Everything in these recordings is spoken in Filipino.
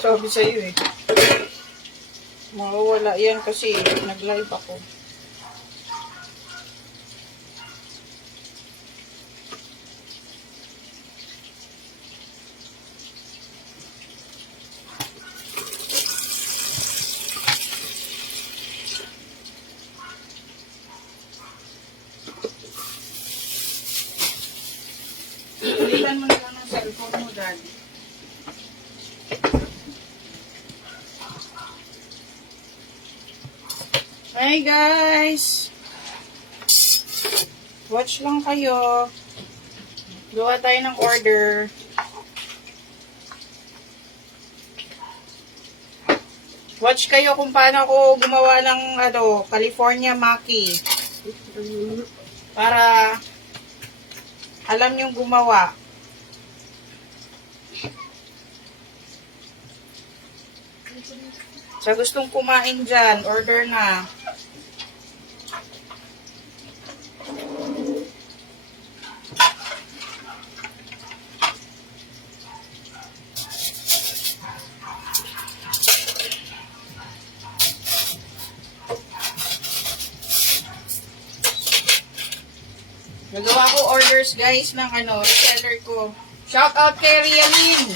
Sabi sa'yo eh. Mawawala yan kasi nag-live ako. Ulitan mo na lang ng cellphone mo, Daddy. Hi guys! Watch lang kayo. Gawa tayo ng order. Watch kayo kung paano ako gumawa ng California Maki. Para alam yung gumawa. Sa gustong kumain dyan, order na. Nagawa ko orders guys ng reseller ko. Shout out kay Rialyn.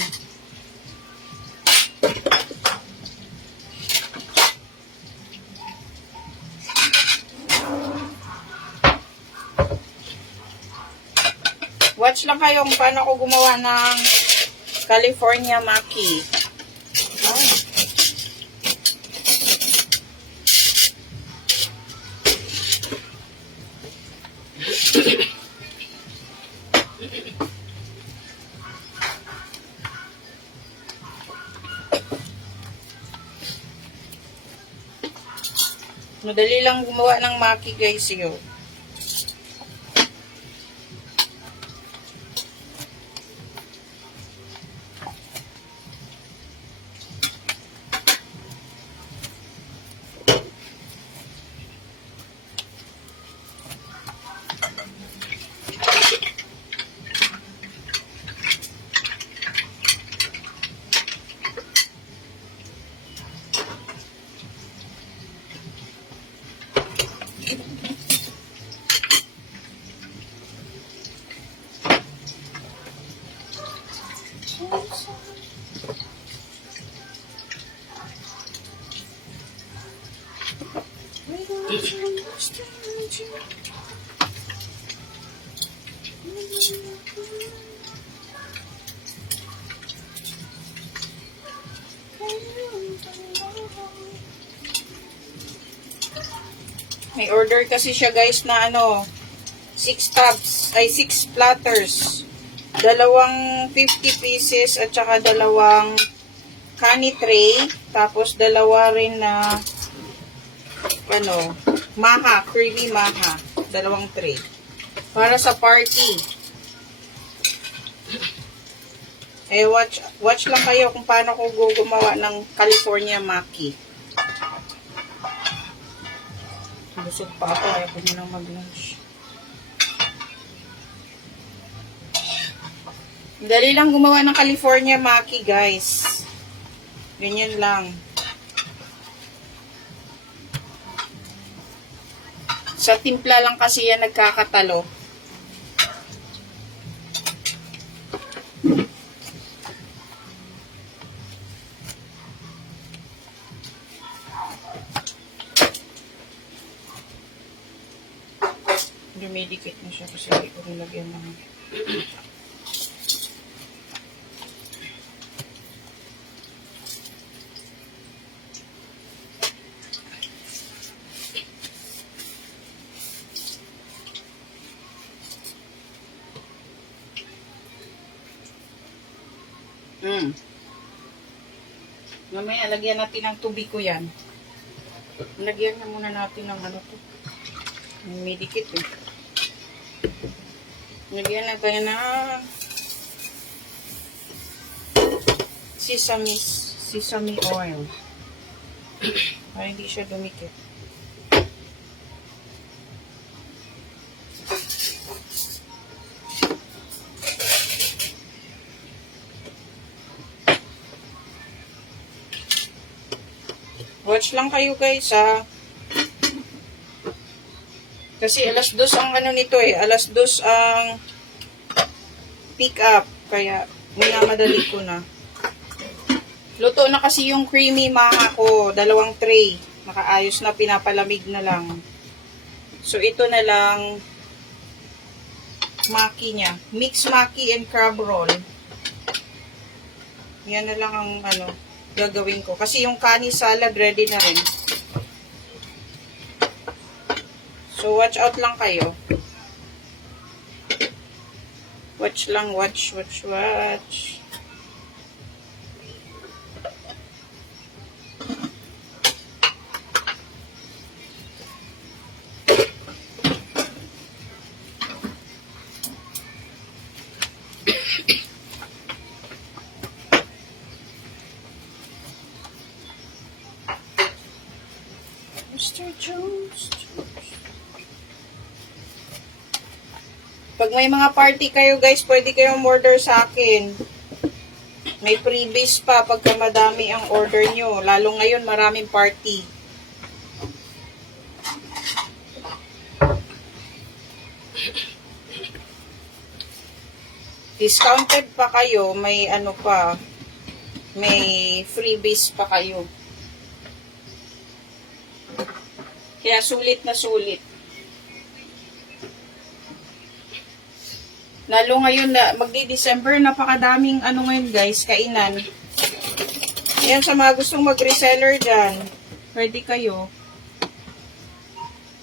Watch lang kayo kung paano ako gumawa ng California Maki. Oh. Madali lang gumawa ng Maki guys yun. May order kasi siya guys na 6 platters. Dalawang 50 pieces at saka dalawang kani tray. Tapos dalawa rin na maha, creamy maha. Dalawang tray. Para sa party. Eh, watch lang kayo kung paano ko gumawa ng California Maki. Busog pa ako, ayaw ko munang mag-lunch. Dali lang gumawa ng California Maki, guys. Ganyan lang. Sa timpla lang kasi yan nagkakatalo. Dumidikit na siya kasi hindi ko nilagyan ng Mamaya, lagyan natin ng tubig ko yan. Lagyan na muna natin ng ano to. May dikit eh. Lagyan na tayo ng sesame oil. Para hindi siya dumikit. Watch lang kayo guys ha. Kasi alas 2 ang ano nito eh. Alas 2 ang pick up. Kaya minamadali ko na. Luto na kasi yung creamy maha ko. 2 tray. Nakaayos na, pinapalamig na lang. So ito na lang maki niya. Mix maki and crab roll. Yan na lang ang ano gagawin ko. Kasi yung kani salad ready na rin. So, watch out lang kayo. Watch lang, watch. Mr. Jones. Pag may mga party kayo guys, pwede kayong order sa akin. May freebies pa pagka madami ang order nyo. Lalo ngayon maraming party. Discounted pa kayo, may ano pa, may freebies pa kayo. Kaya sulit na sulit. Lalo ngayon na magdi-December, napakadaming ano ngayon guys, kainan. Ayan sa mga gustong mag-reseller dyan, pwede kayo.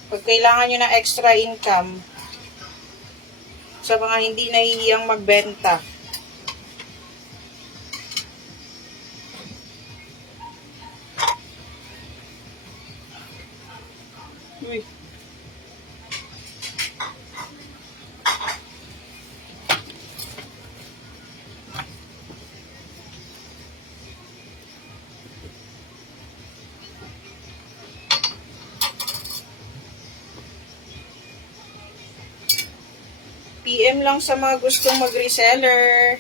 Pag kailangan nyo ng extra income, sa mga hindi nahihiyang magbenta. Uy. PM lang sa mga gustong mag-reseller.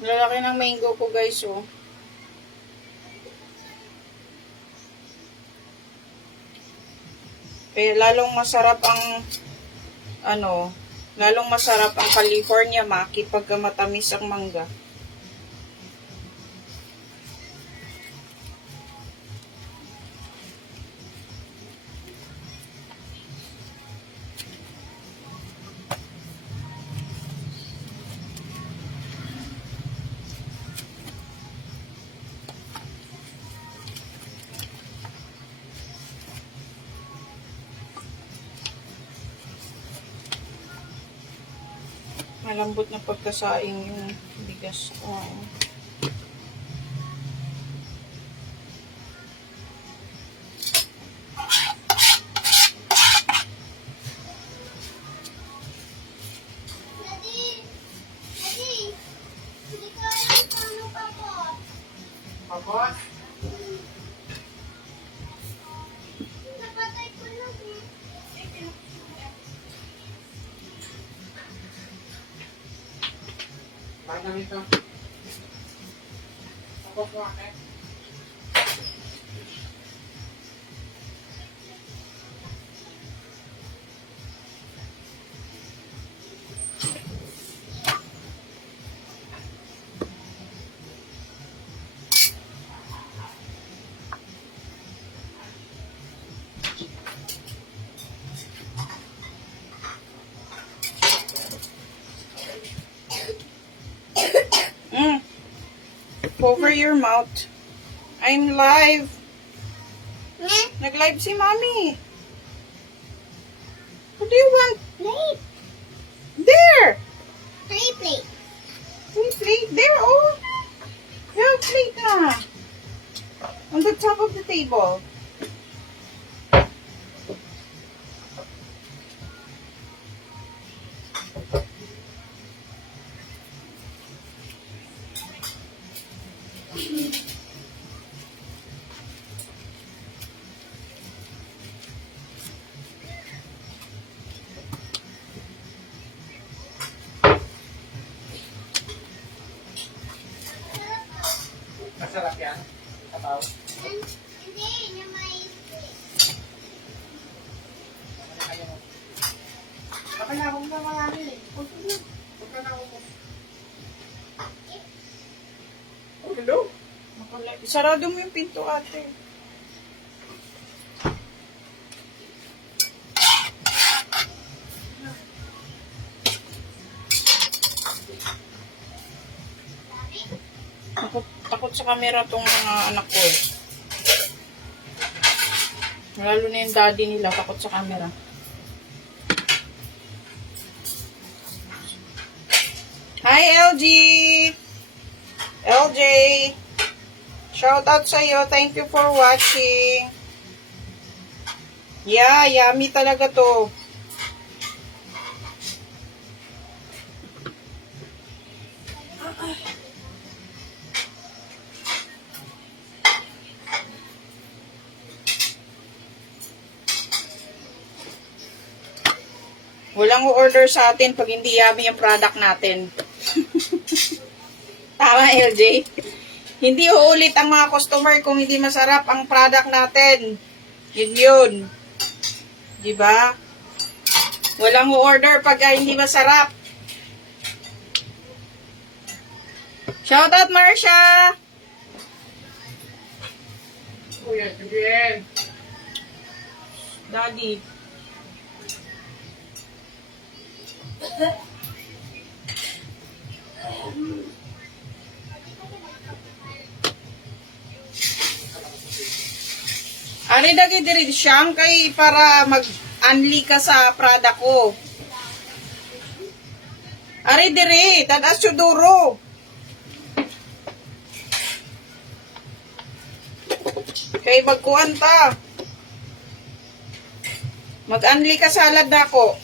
Lalaki ng mango ko guys oh. Kaya lalong masarap ang lalong masarap ang California maki pagka matamis ang mangga. Malambot na pagkasaing yung bigas ko. Papot? Paano nito? Ako po akin. Cover your mouth. I'm live. Nag-live si Mami. do you want? Plate. There! 3 plate. 3 plate. There, oh. You have plate na. On the top of the table. Masarap yan. Kapaw. Hindi, yung may plate. Baka na akong na marami. Huwag ka na ako. Oh, hello? Sarado mo yung pinto, ate. Takot sa camera tong mga anak ko eh. Lalo na yung daddy nila, takot sa camera. Hi, LG! LJ! Shout out sa iyo. Thank you for watching. Yeah, yummy talaga to. Walang order sa atin pag hindi yummy yung product natin. Tama, LJ? Hindi uulit ang mga customer kung hindi masarap ang product natin. Yun. Diba? Walang order pag hindi masarap. Shout out, Marsha! Kuya, sabihin. Daddy. Ari dagi diri siyang kay para mag-unli ka sa product ko. Ari diri, tadas suduro. Kay magkuan ta. Mag-unli ka sa salad nako.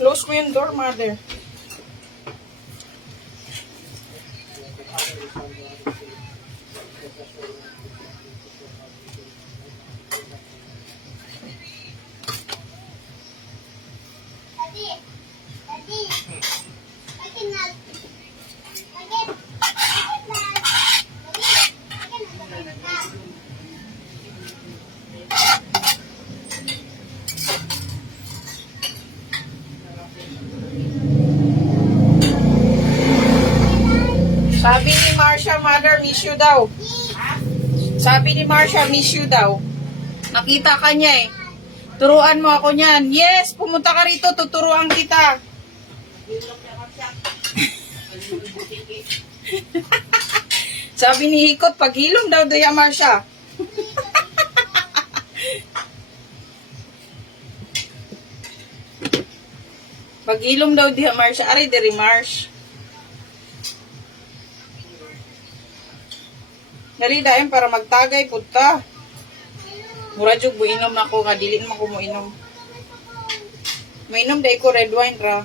Close mo yung door, mother. Daddy. I cannot. Sabi ni Marsha, mother, miss you daw. Sabi ni Marsha, miss you daw. Nakita ka niya eh. Turuan mo ako niyan. Yes, pumunta ka rito, tuturuan kita. Sabi ni Hikot, paghilom daw doya Marsha. Paghilom daw diha Marsha. Aray, diri Marsh. Dali dayon para magtagay punta. Mura jud bu inom na ko nga dili man ko mo inom. Mainom dai ko red wine ra.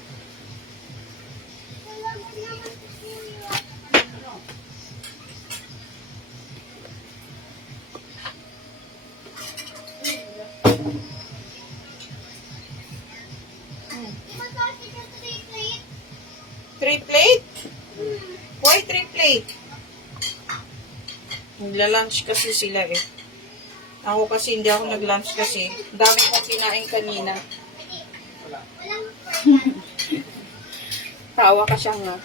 Three plate? Why 3 plate? Nagla-lunch kasi sila eh. Ako kasi hindi ako nag-lunch kasi. Dami kong kinain kanina. Tawa ka siya nga.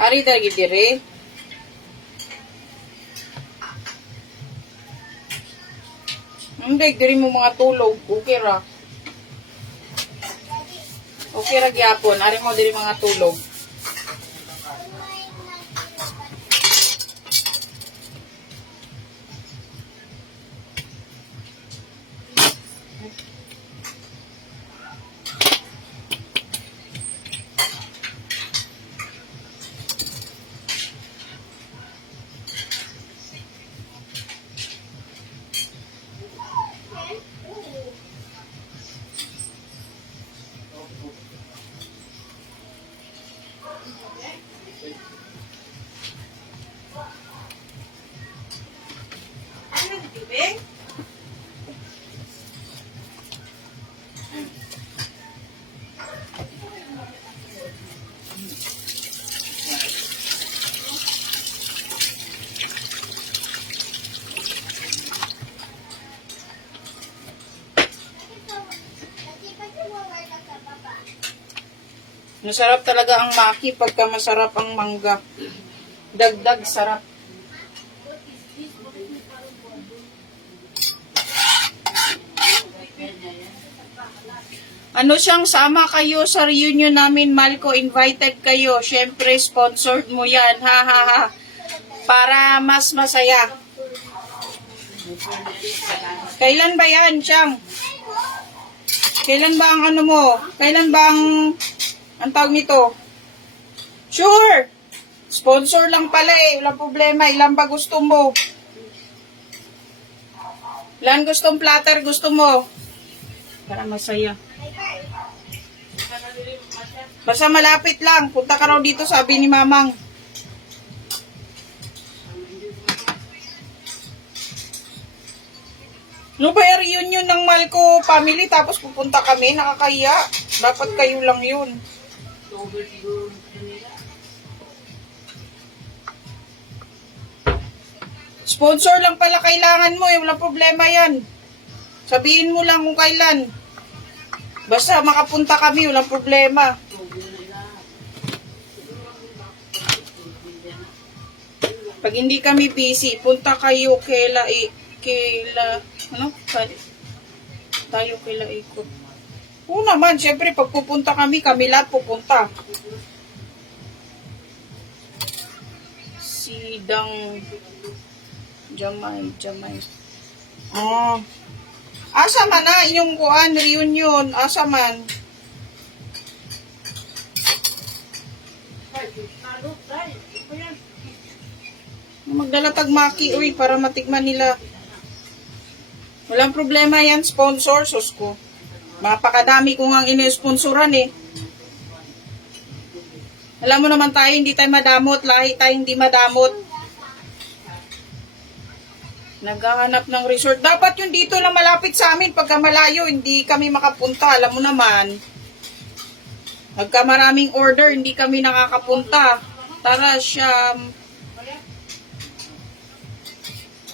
Ari dagi dire. Hindi, diri mo mga tulog. Okay ra. Okay ra gyapon. Ari mo diri mga tulog. Ano yung tubig? Masarap talaga ang maki pagka masarap ang mangga. Dagdag sarap. Ano siyang sama kayo sa reunion namin, Malco, invited kayo. Siyempre, sponsored mo yan. Ha, ha, ha. Para mas masaya. Kailan ba yan, Siyang? Kailan ba ang ano mo? Kailan ba ang tawag nito? Sure! Sponsor lang pala eh. Walang problema. Ilan ba gusto mo? Ilan gustong platter gusto mo? Para masaya. Basta malapit lang. Punta ka raw dito, sabi ni Mamang. No ba reunion ng Malco family tapos pupunta kami? Nakakahiya. Dapat kayo lang yun. Sponsor lang pala kailangan mo. Walang problema yan. Sabihin mo lang kung kailan. Basta makapunta kami, walang problema. Pag hindi kami busy, punta kayo tayo kaila ikot. Oo naman, syempre pag pupunta kami lahat pupunta. Sidang Jamay. Asa man na inyong kuan reunion? Asa man? Magdala tagmaki, uy, para matikman nila. Walang problema yan, sponsor, sus ko. Mapakadami ko nga ini-sponsoran eh. Alam mo naman tayo, hindi tayo madamot. Lahi tayo hindi madamot. Naghahanap ng resort. Dapat yung dito lang malapit sa amin. Pagka malayo, hindi kami makapunta. Alam mo naman. Pagka maraming order, hindi kami nakakapunta. Tara, Siyam.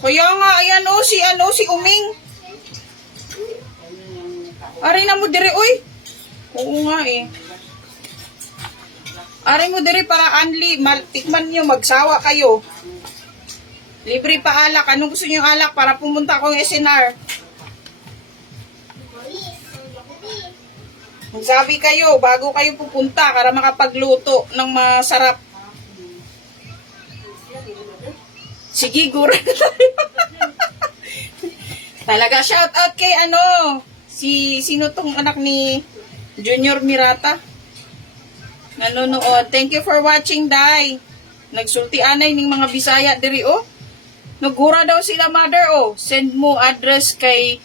Kaya nga, ayan o, si Uming. Ari na mo dire, uy. Oo nga eh. Ari mo dire para anli. Tikman nyo, magsawa kayo. Libre pa alak. Anong gusto nyo alak para pumunta akong SNR? Magsabi kayo, bago kayo pupunta para makapagluto ng masarap. Sige, gura na tayo. Talaga, shout out kay sino tong anak ni Junior Mirata? Nanonood. Thank you for watching, Day. Nagsulti anay ning mga Bisaya diri, oh. Nagura daw sila, mother, oh. Send mo address kay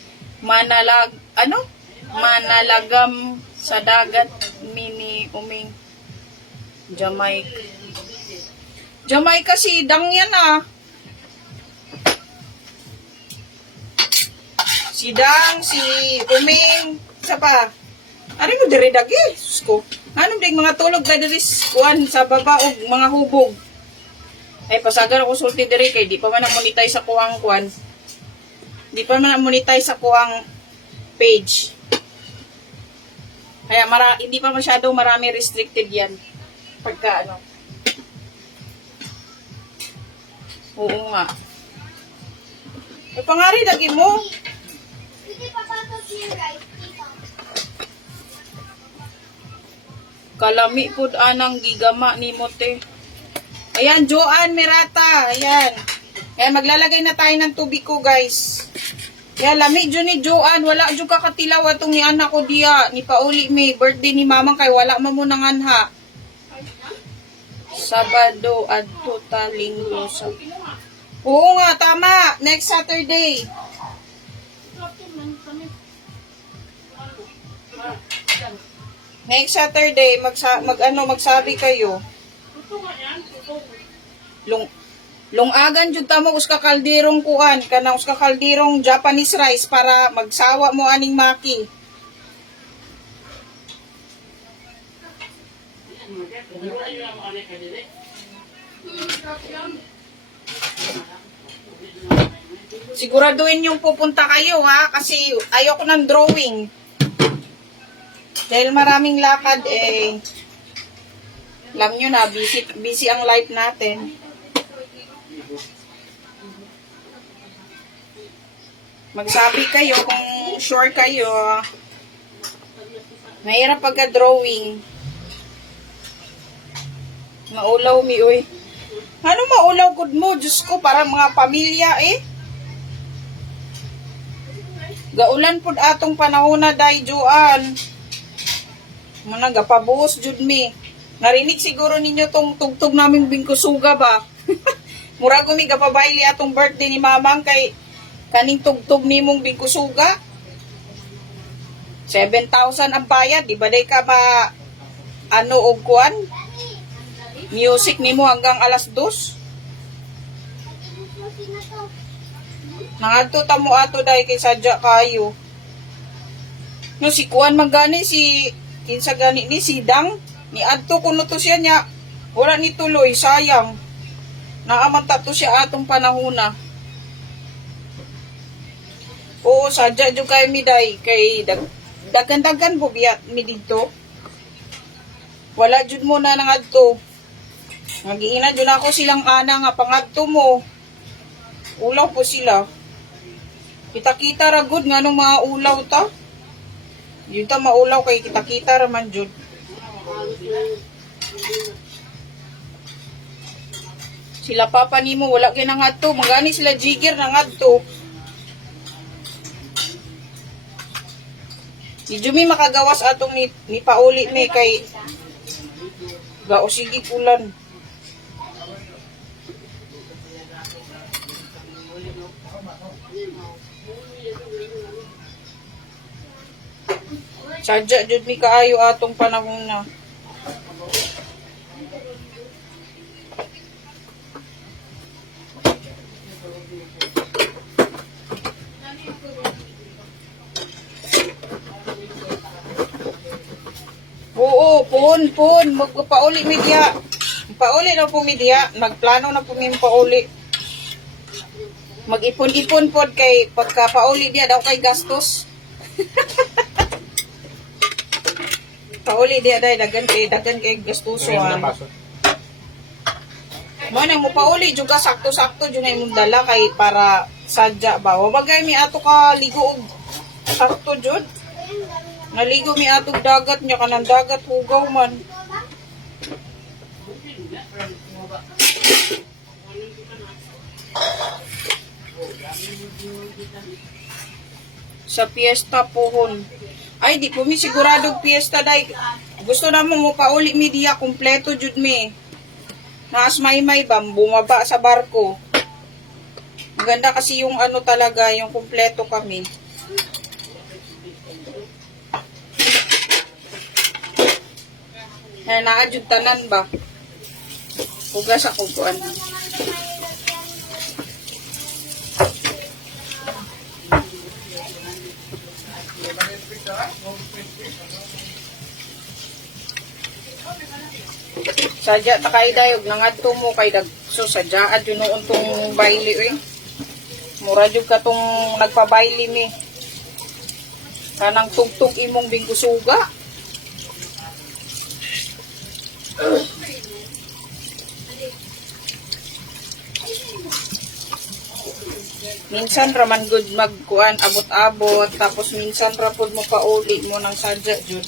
Manalagam sa dagat, mini Uming. Jamaica sidang yan, ah. Sidang, si Uming, isa pa. Ari mo diri dagi, susko. Anong ding mga tulog ka diri kuan sa baba og mga hubog. Ay pasagar ako sulti diri kay di pa man monetize sa kuang kuan. Di pa man monetize sa kuang page. Kaya hindi pa masyadong marami restricted yan. Pagka Oo nga. E pangari lagi mo. Hindi papatos yung rice. Kalami pud anang gigama ni Mote. Ayan, Joan Mirata. Ayan. Ayan, maglalagay na tayo ng tubig ko, guys. Ayan, lami dyan ni Joan. Wala dyan kakatilaw atong ni anak ko diya. Ni Pauli May. Birthday ni mamang kay wala mamunang anha. Sabado at Linggo. Oo nga, tama. Next Saturday. Next Saturday, magsabi kayo. Lungagan jud ta mo uska kalderong kuan kana uska kalderong Japanese rice para magsawa mo aning maki. Siguraduhin yung pupunta kayo ha kasi ayoko ng drawing. Dahil maraming lakad eh. Alam nyo na, busy ang life natin. Magsabi kayo kung sure kayo. Mahirap pagka-drawing. Maulaw mi, uy. Ano maulaw good mo? Diyos ko, para mga pamilya eh. Gaulan pud atong panahon na day, Joan. Muna, gapabuhos jud mi. Narinig siguro ninyo tong tugtog naming bingkusuga ba? Mura ko mi gapabayli atong birthday ni mamang kay kaning tugtog nimong bingkusuga. 7,000 ang bayad, di ba day ka ba ano og kuan? Music nimo hanggang alas 2. Nangadto ta mo ato day kay sadya kayo. No si kuan magani si kinsa gani ni Sidang ni adto kuno to siya nya wala ni tuloy sayang. Naaman ta to siya atong panahona. Oo, sadya jud kay mi day kay dagan-dagan po biya mi dito. Wala jud mo na nangadto. Nagiina jud ako silang ana nga pangadto mo. Ulaw po sila. Kita-kita ra gud nganong mga ulaw ta. Yun ta maulaw kay kita-kita ra man jud. Sila papa nimo wala kay nangadto, magani sila jigger nangadto. Di jumi makagawas atong ni pauli ni kay gao sige kulan. Sadya jud mi kaayo atong panahon na. Oo, pun, magpauli mi diya. Pauli na po mi diya, nagplano na po mi pauli. Mag-ipon-ipon pod kay pagka pauli diya daw kay gastos. Pauli diya day dagan kay gastusoan. Mo na mo pauli juga sakto-sakto jud na imong dala kay para sadya ba. Wa bagay mi ato ka ligo og sakto jud. Naligo mi atog dagat nya kanang dagat hugaw man. Sa piyesta pohon. Ay di po mi sigurado piyesta day. Gusto namo mo pauli mi diya kompleto jud mi. Naas may ba bumaba sa barko. Maganda kasi yung ano talaga yung kompleto kami. Na naadjud tanan ba? Hugas ako kuan. Sadya ta kay dayog nangadto mo kay dagso sadya ad yun untong baili oy. Mura jud ka tong nagpabaili mi. Kanang tugtog imong bingkusuga. Minsan raman good magkuan abot-abot tapos minsan ra pud mo pauli mo nang sadya jud.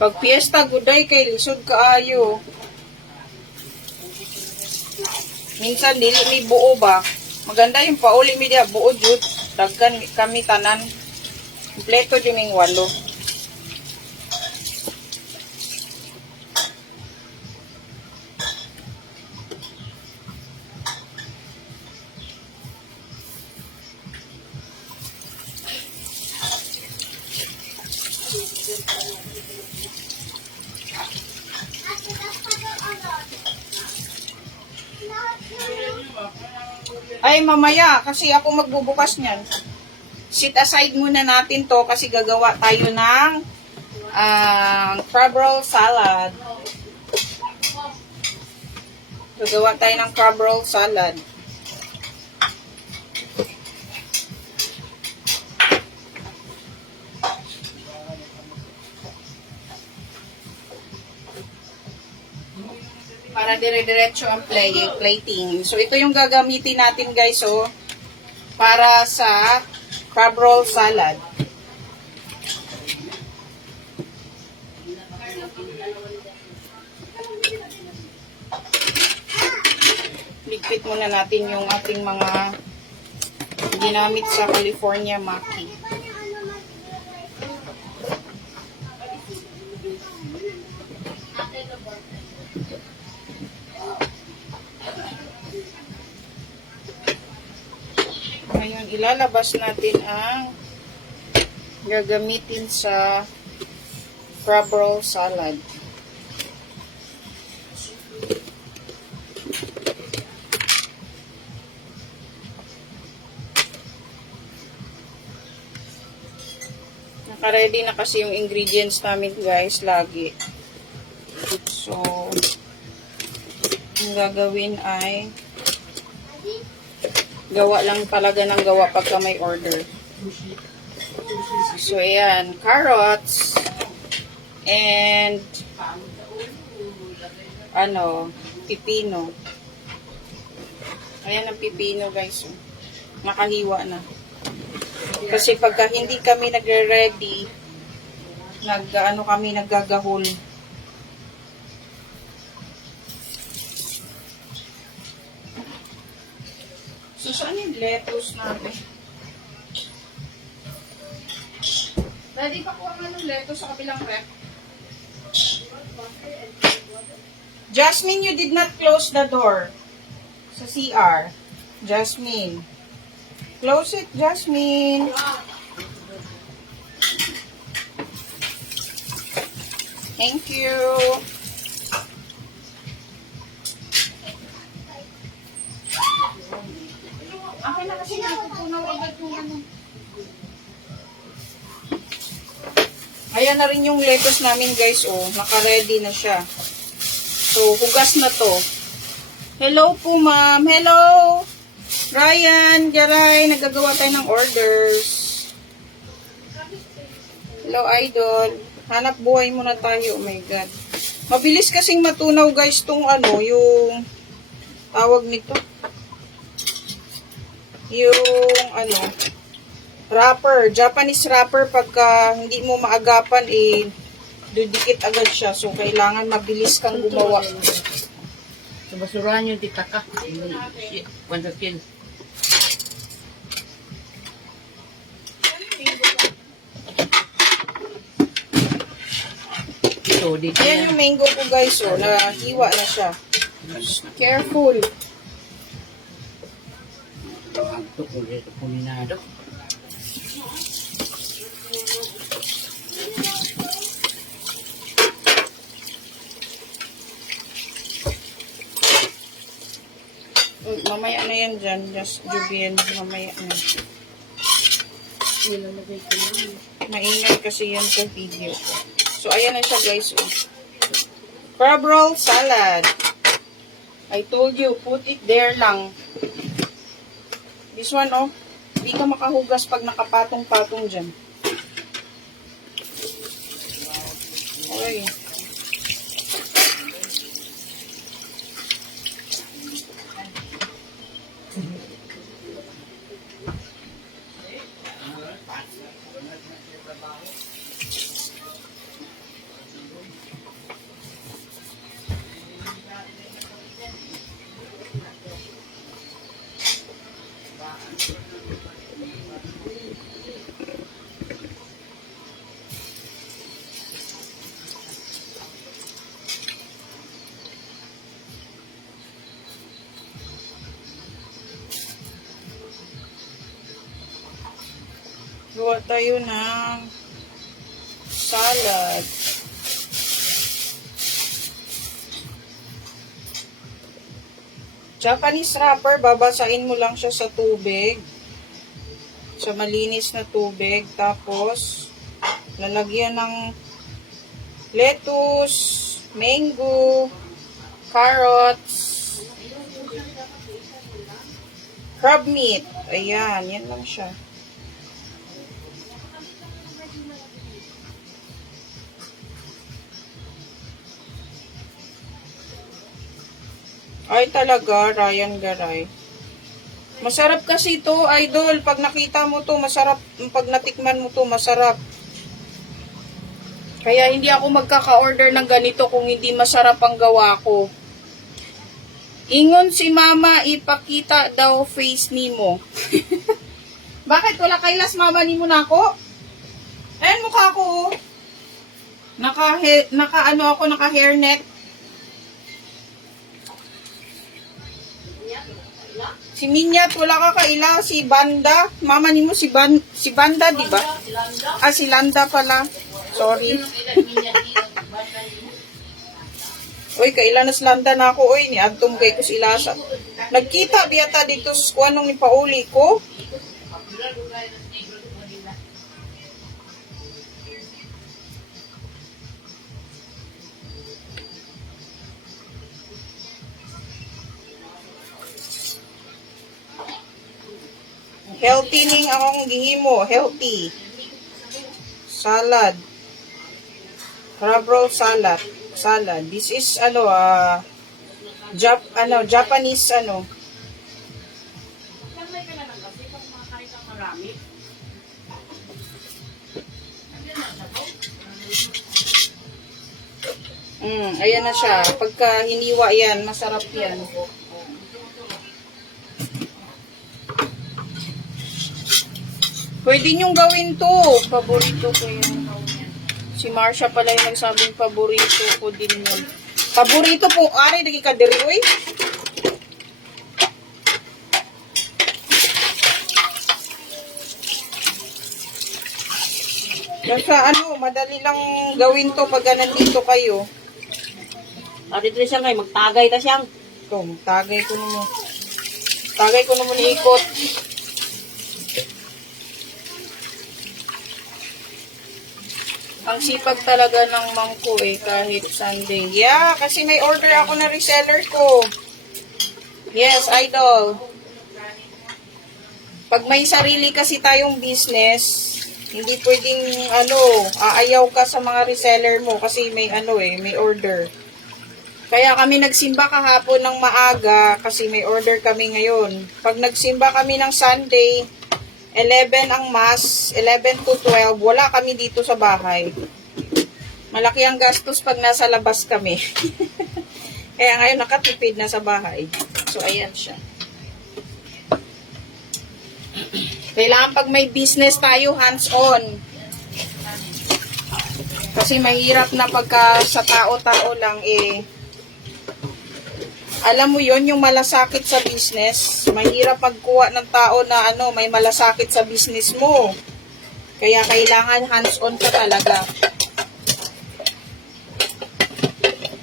Pag piyesta guday kay lisod kaayo. Minsan dili mi buo ba. Maganda yung pauli mi dia buo jud. Daggan kami tanan. Kompleto jud ming 8. Ay, mamaya, kasi ako magbubukas niyan. Sit aside muna natin to kasi gagawa tayo ng crab roll salad. Gagawa tayo ng crab roll salad. Para dire-diretso ang plating. So, ito yung gagamitin natin, guys, oh, para sa crab roll salad. Ligpit muna natin yung ating mga ginamit sa California maki. Ngayon, ilalabas natin ang gagamitin sa crab roll salad. Naka-ready na kasi yung ingredients namin, guys, lagi. So, ang gagawin ay gawa lang talaga ng gawa pagka may order. So, ayan, carrots and pipino. Ayan ang pipino, guys. Nakahiwa na. Kasi pagka hindi kami nagre-ready, naggagahol. So, saan yung lettuce natin? Daddy, pakuha nga ng lettuce sa kabilang rep. Jasmine, you did not close the door sa CR. Jasmine. Close it, Jasmine. Thank you. Akin na kasi natutunaw agad yung ano. Ayan na rin yung lettuce namin, guys. Oh, naka-ready na siya. So, hugas na to. Hello po, ma'am. Hello! Ryan, Garay, nagagawa tayo ng orders. Hello, idol. Hanap buhay muna tayo. Oh my God. Mabilis kasing matunaw, guys, tong yung tawag nito. Yung wrapper. Japanese wrapper, pagka hindi mo maagapan, dudikit agad siya. So, kailangan mabilis kang gumawa. Sa basurahan yung titaka. Wanda kill. Ito, dito Yan yung mango ko, guys. Oh, nahiwa na siya. Careful. Ito, kuninado. Mamaya na yan dyan. Just Jubian. Mamaya na. Nilalagay ko na. Maingay kasi yan sa video ko. So, ayan na siya, guys. Oh. Crab roll salad. I told you, put it there lang. This one, oh. Hindi ka makahugas pag nakapatong-patong dyan. Okay. Gawa tayo ng salad. Japanese wrapper, babasain mo lang siya sa tubig. Sa malinis na tubig. Tapos, lalagyan ng lettuce, mango, carrots, crab meat. Ayan, yan lang siya. Ay talaga, Ryan Garay. Masarap kasi ito, idol. Pag nakita mo to, masarap. Pag natikman mo to, masarap. Kaya hindi ako magkaka-order ng ganito kung hindi masarap ang gawa ko. Ingon si mama, ipakita daw face ni mo. Bakit? Wala kailas mama ni mo na ako? Ayan mukha ko. Naka hairnet. Si Minyat, wala ka kaila. Si Banda. Mama ni mo si Banda, di ba? Ah, si Landa pala. Sorry. Uy, kaila na Landa na ako. Uy, niadtong kay ko sila sa... Nagkita biyata dito sa kuwanong ni Pauli ko. Healthy ning akong gihimo. Healthy. Salad. Crab roll salad. Salad. This is Japanese ayan na siya. Pagka hiniwa yan, masarap yan. Pwede niyong gawin to. Paborito ko yan. Si Marsha pala yung nagsabing paborito ko din yun. Paborito po. Aray, nagkikadiri. Uy. Basta madali lang gawin to pag nandito kayo. Ate Trisha ngay, magtagay ta siyang. Ito, tagay ko naman. Tagay ko naman ikot. Ang sipag talaga ng mangko kahit Sunday. Yeah, kasi may order ako na reseller ko. Yes, idol. Pag may sarili kasi tayong business, hindi pwedeng aayaw ka sa mga reseller mo kasi may may order. Kaya kami nagsimba kahapon ng maaga kasi may order kami ngayon. Pag nagsimba kami ng Sunday, 11 ang mass, 11 to 12, wala kami dito sa bahay. Malaki ang gastos pag nasa labas kami. Kaya ngayon nakatipid na sa bahay. So, ayan siya. Kailangan pag may business tayo, hands-on. Kasi mahirap na pagka sa tao-tao lang alam mo yon yung malasakit sa business. Mahirap magkuha ng tao na may malasakit sa business mo. Kaya kailangan hands-on ka talaga.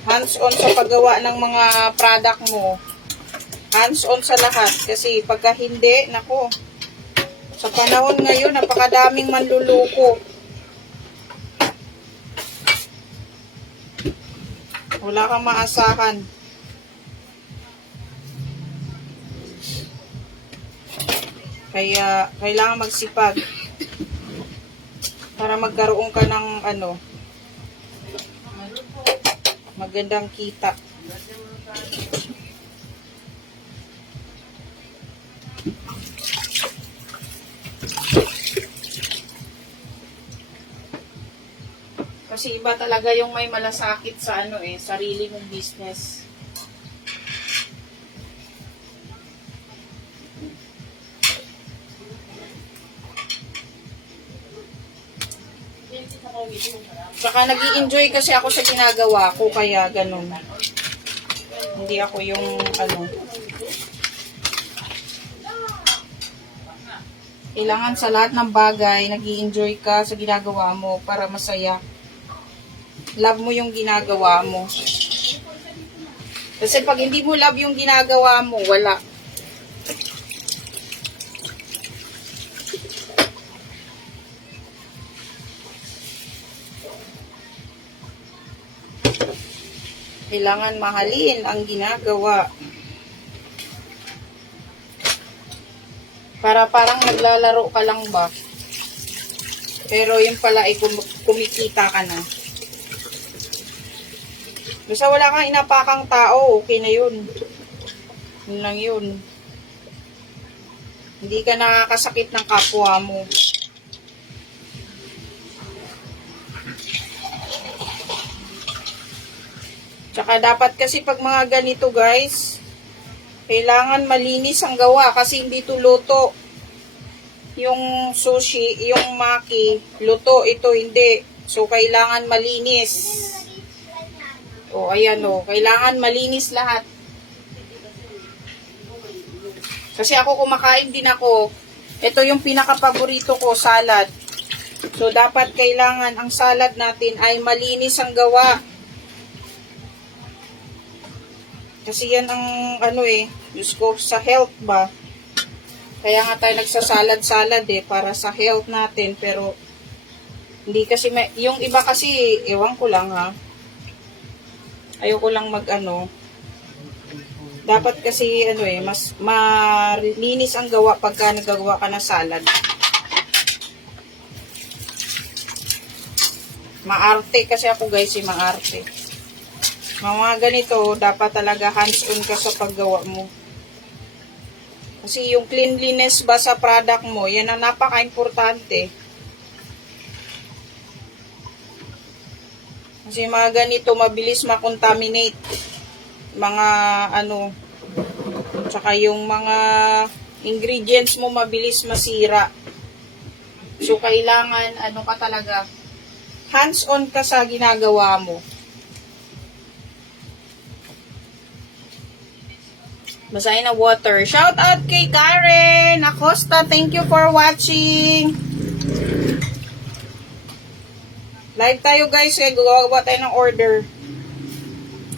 Hands-on sa paggawa ng mga product mo. Hands-on sa lahat. Kasi pagka hindi, nako, sa panahon ngayon, napakadaming manluluko. Wala kang maasahan. Kaya, kailangan magsipag para magkaroon ka ng magandang kita. Kasi iba talaga yung may malasakit sa sarili mong business. Saka nag-i-enjoy kasi ako sa ginagawa ko, kaya ganun. Hindi ako yung kailangan sa lahat ng bagay, nag-i-enjoy ka sa ginagawa mo para masaya. Love mo yung ginagawa mo. Kasi pag hindi mo love yung ginagawa mo, wala. Kailangan mahalin ang ginagawa. Para parang naglalaro ka lang ba? Pero yung pala ay kumikita ka na. Basta wala kang inapakang tao, okay na yun. Yun lang yun. Hindi ka nakakasakit ng kapwa mo. Tsaka dapat kasi pag mga ganito guys, kailangan malinis ang gawa kasi hindi to luto. Yung sushi, yung maki, luto, ito hindi. So kailangan malinis. O ayan o, kailangan malinis lahat. Kasi ako kumakain din ako. Ito yung pinaka-paborito ko, salad. So dapat kailangan ang salad natin ay malinis ang gawa. Kasi yan ang Diyos ko, sa health ba? Kaya nga tayo nagsasalad-salad para sa health natin. Pero, hindi kasi, yung iba kasi, ewan ko lang ha. Ayoko lang dapat kasi, mas malinis ang gawa pagka nagagawa ka ng salad. Maarte kasi ako guys, maarte. Mga ganito, dapat talaga hands-on ka sa paggawa mo. Kasi yung cleanliness ba sa product mo, yan ang napaka-importante. Kasi mga ganito, mabilis makontaminate. Mga tsaka yung mga ingredients mo mabilis masira. So, kailangan, ka talaga, hands-on ka sa ginagawa mo. Basahin na water. Shout out kay Karen Acosta. Thank you for watching. Live tayo guys. Kaya gagawa tayo ng order.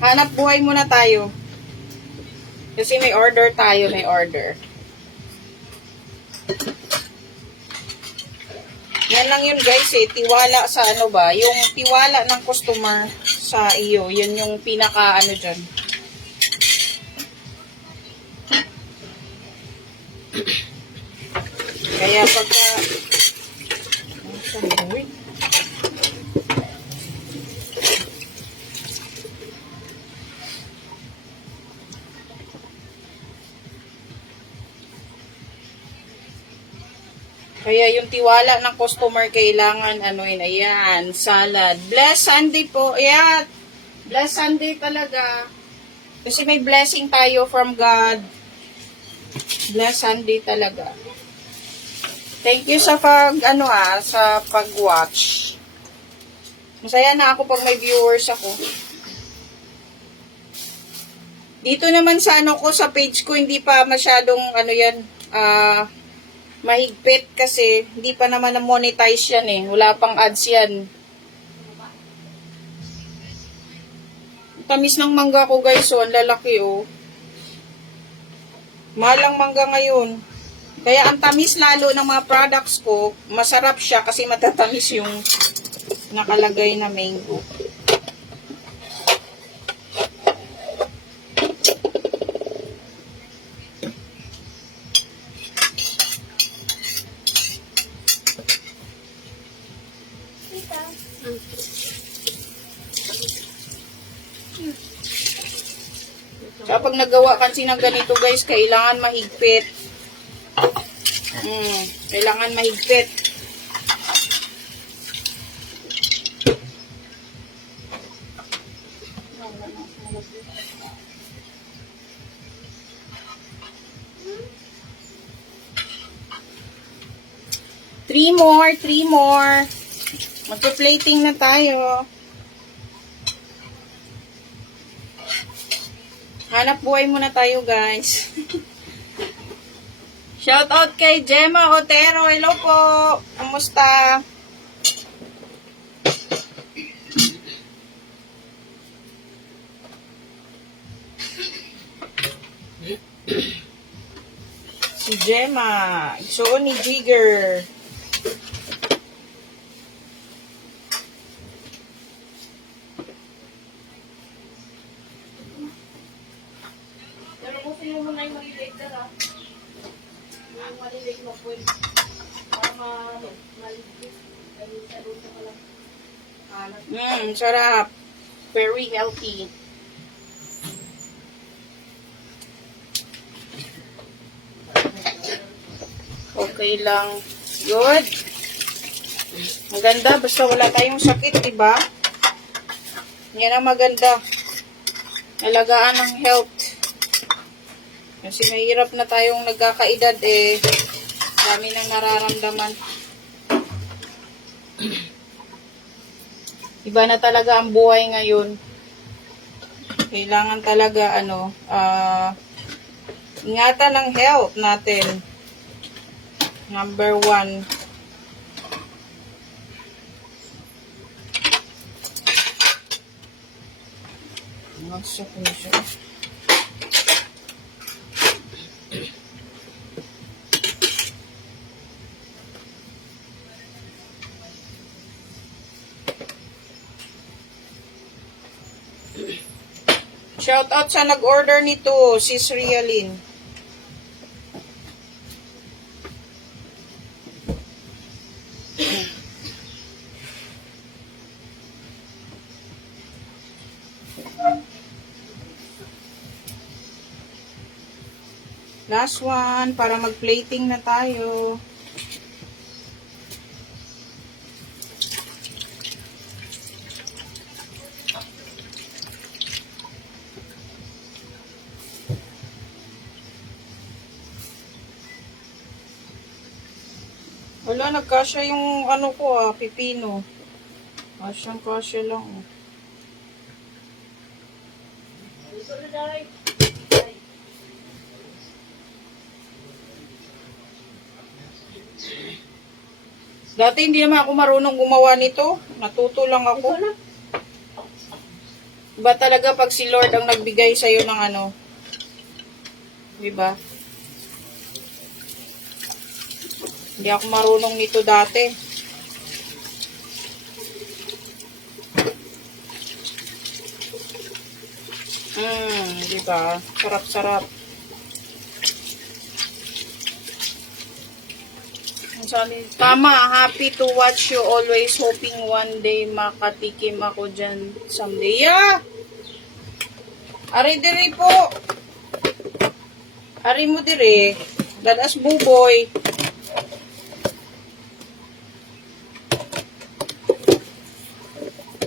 Hanap buhay muna tayo. Kasi may order tayo. May order. Yan lang yun guys tiwala sa yung tiwala ng customer sa iyo. Yan yung pinaka dyan. Kaya pagka yung tiwala ng customer kailangan ayan, salad. Bless Sunday po. Ayan. Bless Sunday talaga. Kasi may blessing tayo from God. Bless Sunday talaga. Thank you sa sa pag-watch. Masaya na ako pag may viewers ako. Dito naman sa sa page ko, hindi pa masyadong mahigpit kasi hindi pa naman na-monetize yan Wala pang ads yan. Tamis ng mangga ko guys, ang lalaki Mahal ang mangga ngayon. Kaya ang tamis lalo ng mga products ko, masarap siya kasi matatamis yung nakalagay na mango. Kapag nagawa kasi ng ganito guys, kailangan mahigpit. Kailangan mahigpit. Three more. Magpa-plating na tayo. Hanap buhay muna tayo, guys. Shout out kay Gemma Otero. Hello po. Kumusta? Si Gemma. Igsuon ni Jigger. Pero kung sino mo na yung maliliit na ha. Yung maliliit mo po. Para maliliit. Ay, sa doon sa pala. Sarap. Very healthy. Okay lang. Good. Maganda. Basta wala tayong sakit, diba? Yan ang maganda. Alagaan ng health. Kasi mahirap na tayong nagkakaedad eh. Dami nang nararamdaman. Iba na talaga ang buhay ngayon. Kailangan talaga ingatan ng health natin. Number 1. Nasa ko siya. Shout out sa nag-order nito, Sis Rialyn. Last one, para mag-plating na tayo. Wala, nagkasya yung ko pipino. Kasya lang. Gusto na dahil. Dati hindi naman ako marunong gumawa nito. Natuto lang ako. Iba talaga pag si Lord ang nagbigay sa'yo ng diba? Hindi ako marunong nito dati. Diba? Sarap-sarap. Tama, happy to watch you always, hoping one day makatikim ako dyan someday. Yeah! Ari diri po. Ari mo diri. Dalas buboy.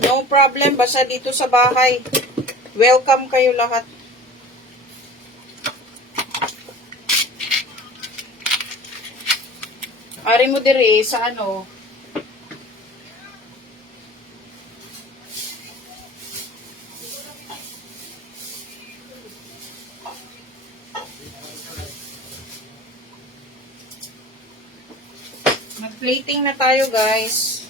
No problem, basta dito sa bahay. Welcome kayo lahat. Ari mo dire sa Mag-plating na tayo, guys.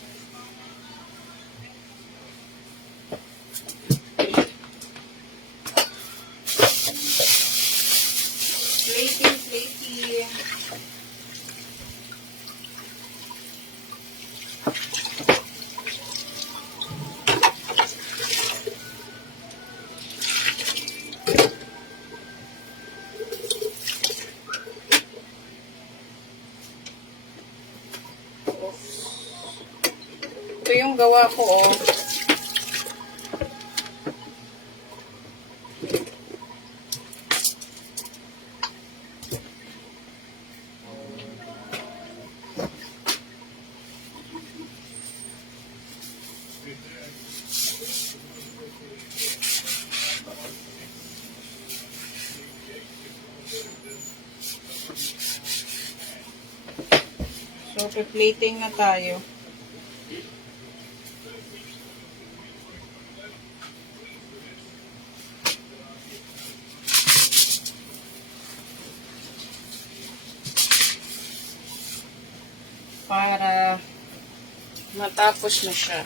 Plating. Ito yung gawa ko, So, plating na tayo. Para matapos na siya.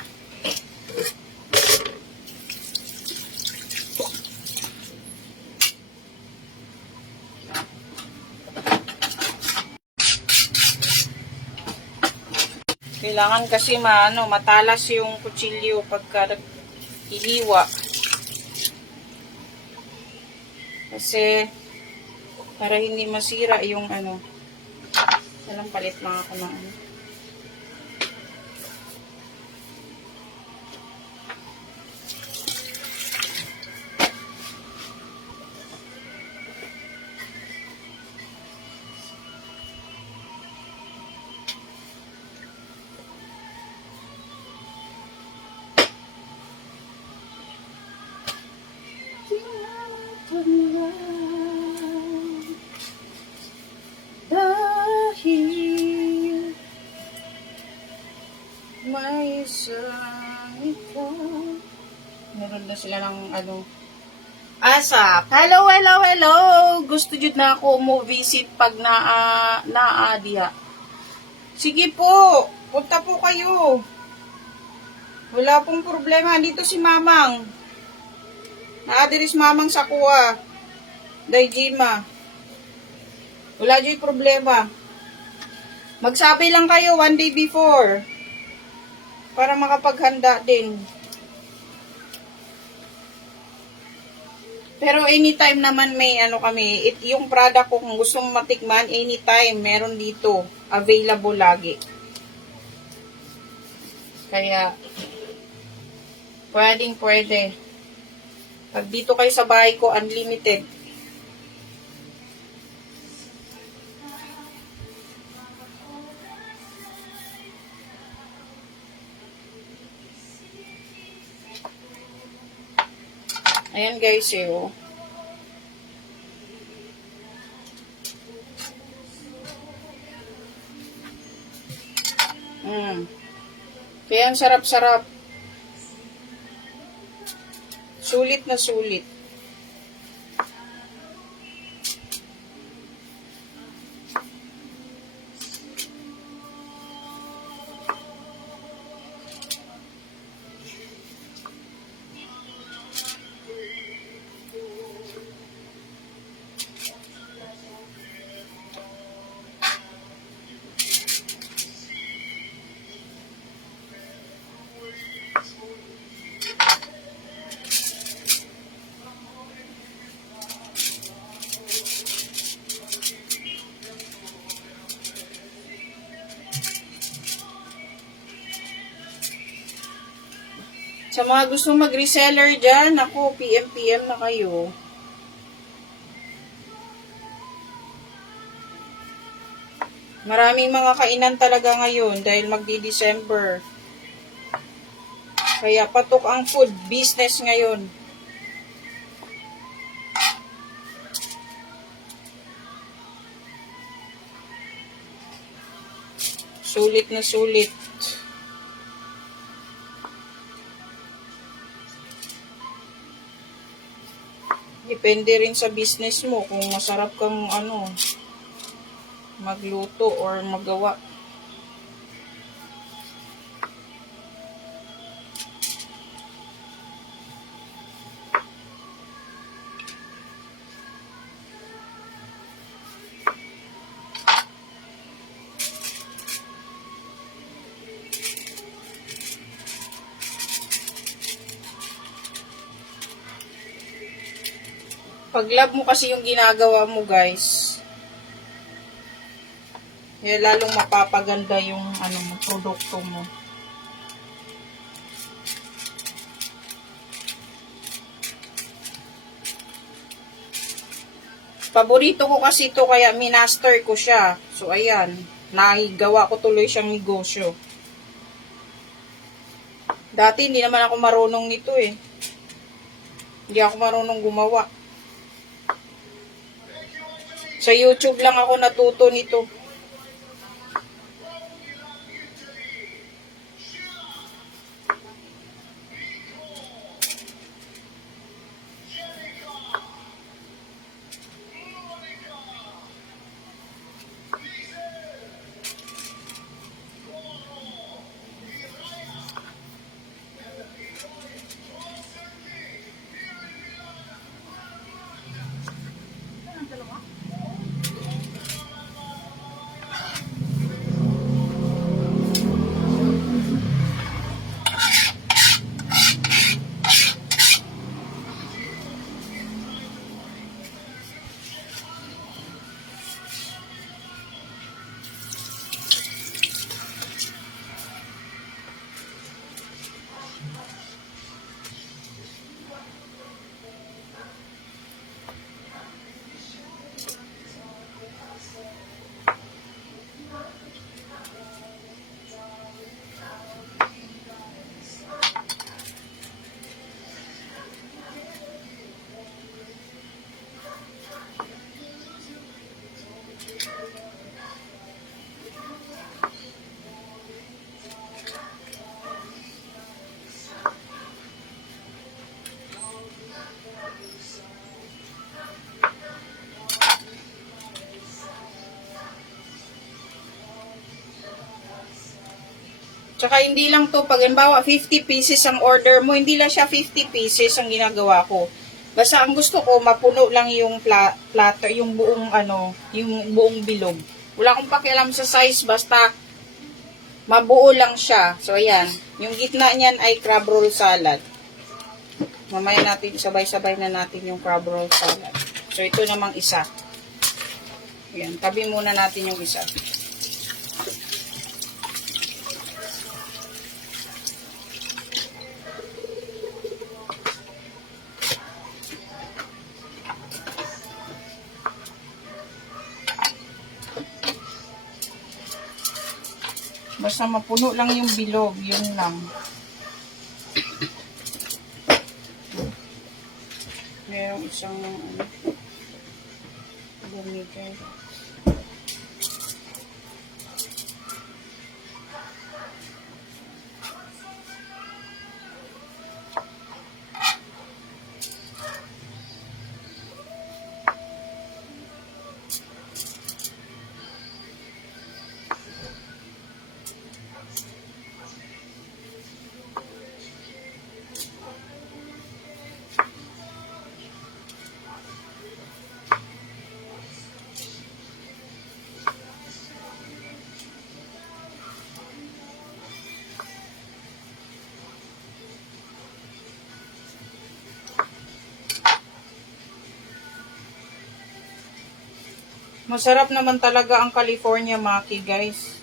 Kailangan kasi matalas yung kutsilyo pagka ihiwa. Kasi para hindi masira yung Walang palit lang ako ng dahil may isang ikaw. Meron na sila ng ASAP. Hello, hello, hello! Gusto jud na ako mo-visit pag naadiya. Sige po, punta po kayo. Wala pong problema. Dito si Mamang. Naadiris Mamang sa kuha. Dayjima. Wala dyan problema. Magsabi lang kayo 1 day before. Para makapaghanda din. Pero anytime naman may kami. Yung product ko kung gusto mo matikman, anytime meron dito. Available lagi. Kaya, pwede. Pag dito kayo sa bahay ko, unlimited. Ayan guys, oh. Kaya ang sarap-sarap. Sulit na sulit. Sa mga gustong mag-reseller dyan, ako, PM na kayo. Maraming mga kainan talaga ngayon dahil magdi-December. Kaya patok ang food business ngayon. Sulit na sulit. Depende rin sa business mo kung masarap kang magluto or magawa. Pag love mo kasi yung ginagawa mo, guys, kaya lalong mapapaganda yung produkto mo. Paborito ko kasi ito kaya minaster ko siya. So ayan, naigawa ko tuloy siyang negosyo. Dati hindi naman ako marunong nito eh. Hindi ako marunong gumawa. Sa YouTube lang ako natuto nito. Tsaka hindi lang to, pag halimbawa 50 pieces ang order mo, hindi lang siya 50 pieces ang ginagawa ko. Basta ang gusto ko, mapuno lang yung plato, yung buong yung buong bilog. Wala akong pakialam sa size, basta mabuo lang siya. So, ayan. Yung gitna niyan ay crab roll salad. Mamaya natin, sabay-sabay na natin yung crab roll salad. So, ito namang isa. Ayan, tabi muna natin yung isa. Basta mapuno lang yung bilog, yun lang. Merong isang bumigay. Masarap naman talaga ang California Maki, guys.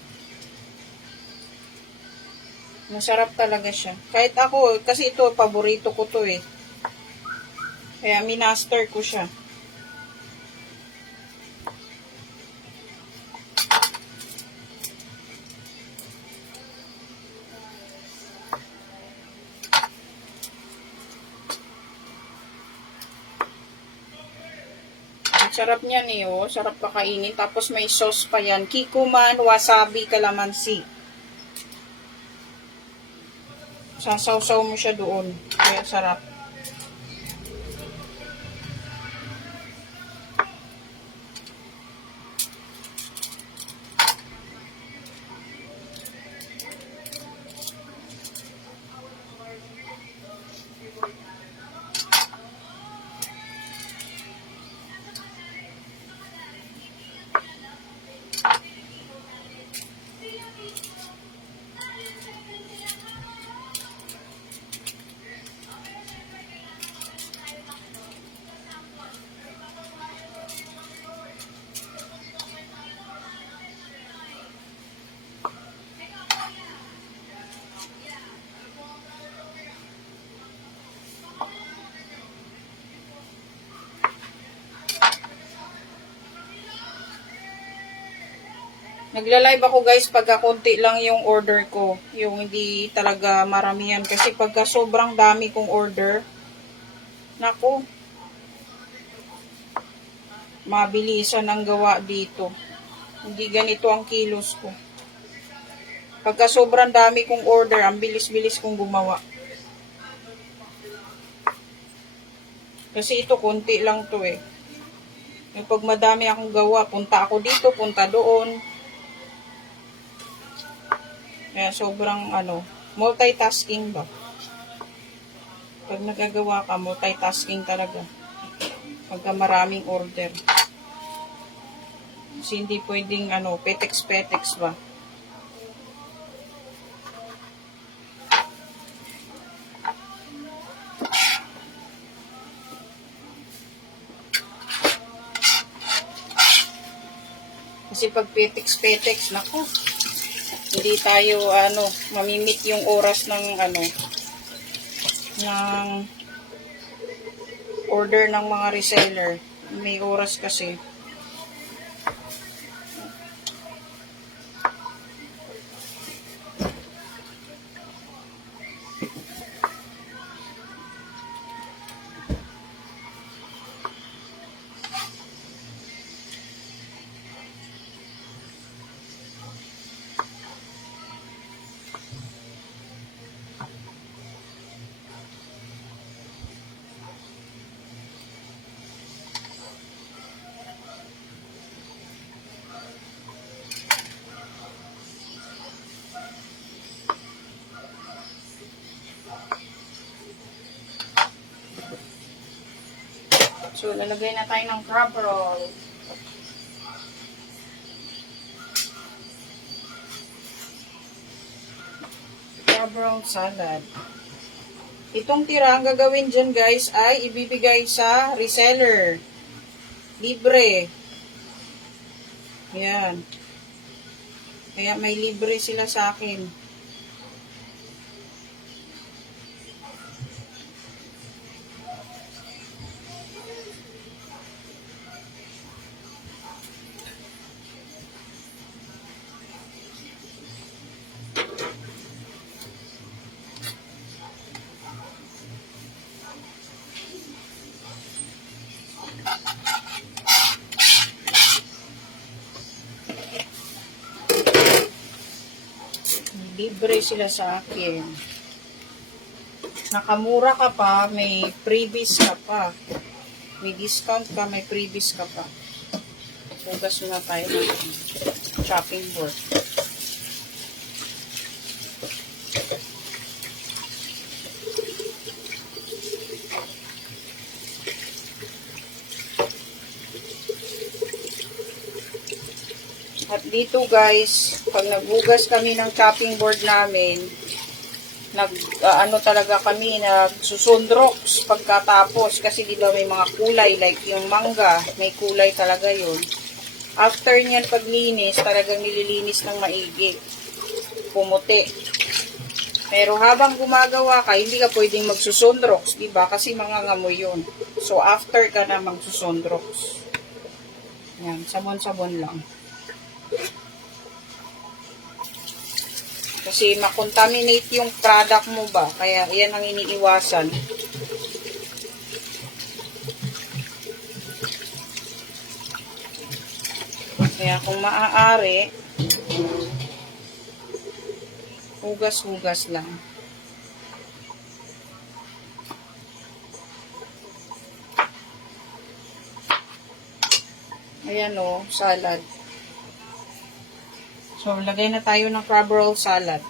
Masarap talaga siya. Kahit ako, kasi ito, paborito ko to eh. Kaya minaster ko siya. Sarap niyan eh, oh. Sarap pakainin. Tapos may sauce pa yan. Kikuman, wasabi, kalamansi. Sasaw-saw mo siya doon. Kaya sarap. Nagla-live ako guys pagka konti lang yung order ko. Yung hindi talaga maramihan. Kasi pagka sobrang dami kong order, naku, mabilisan ang gawa dito. Hindi ganito ang kilos ko. Pagka sobrang dami kong order, ang bilis-bilis kong gumawa. Kasi ito, konti lang to eh. Yung pag madami akong gawa, punta ako dito, punta doon. Kaya sobrang multitasking ba? Pag nagagawa ka, multitasking talaga. Pagka maraming order. Kasi hindi pwedeng petex-petex ba? Kasi pag petex-petex, nako, hindi tayo mamimit yung oras ng ng order ng mga reseller. May oras kasi. So, lalagay na tayo ng crab roll. Crab roll salad. Itong tira, ang gagawin dyan guys ay ibibigay sa reseller. Libre. Yan. Kaya may libre sila sa akin. Libre sila sa akin. Nakamura ka pa, may freebies ka pa. May discount ka, may freebies ka pa. Hugas na tayo ng chopping board. At dito guys, pag naghugas kami ng chopping board namin, ano talaga kami, nagsusundroks pagkatapos. Kasi di ba may mga kulay, like yung mangga, may kulay talaga yun. After niyan paglinis, talagang nililinis ng maigi. Pumuti. Pero habang gumagawa ka, hindi ka pwedeng magsusundroks, di ba? Kasi mangangamoy yun. So after ka na magsusundroks. Yan, sabon-sabon lang. Kasi makontaminate yung product mo ba. Kaya yan ang iniiwasan. Kaya kung maaari, hugas-hugas lang. Ayan o, salad. So, lagay na tayo ng crab roll salad.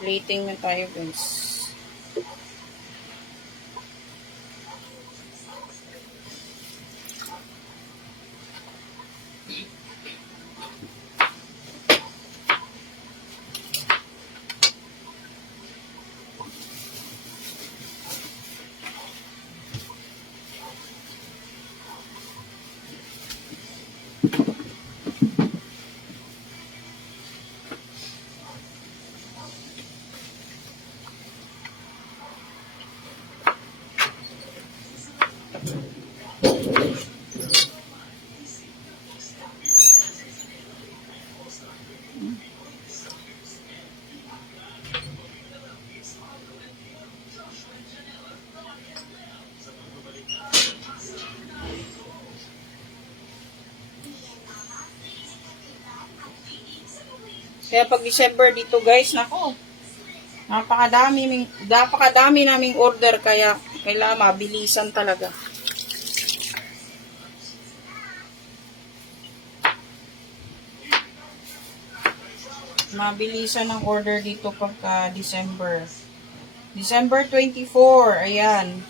Plating na tayo, guys. Kaya pag December dito guys, nako, napakadami naming order, kaya kailangan mabilisan talaga. Mabilisan ang order dito pagka December. December 24, ayan.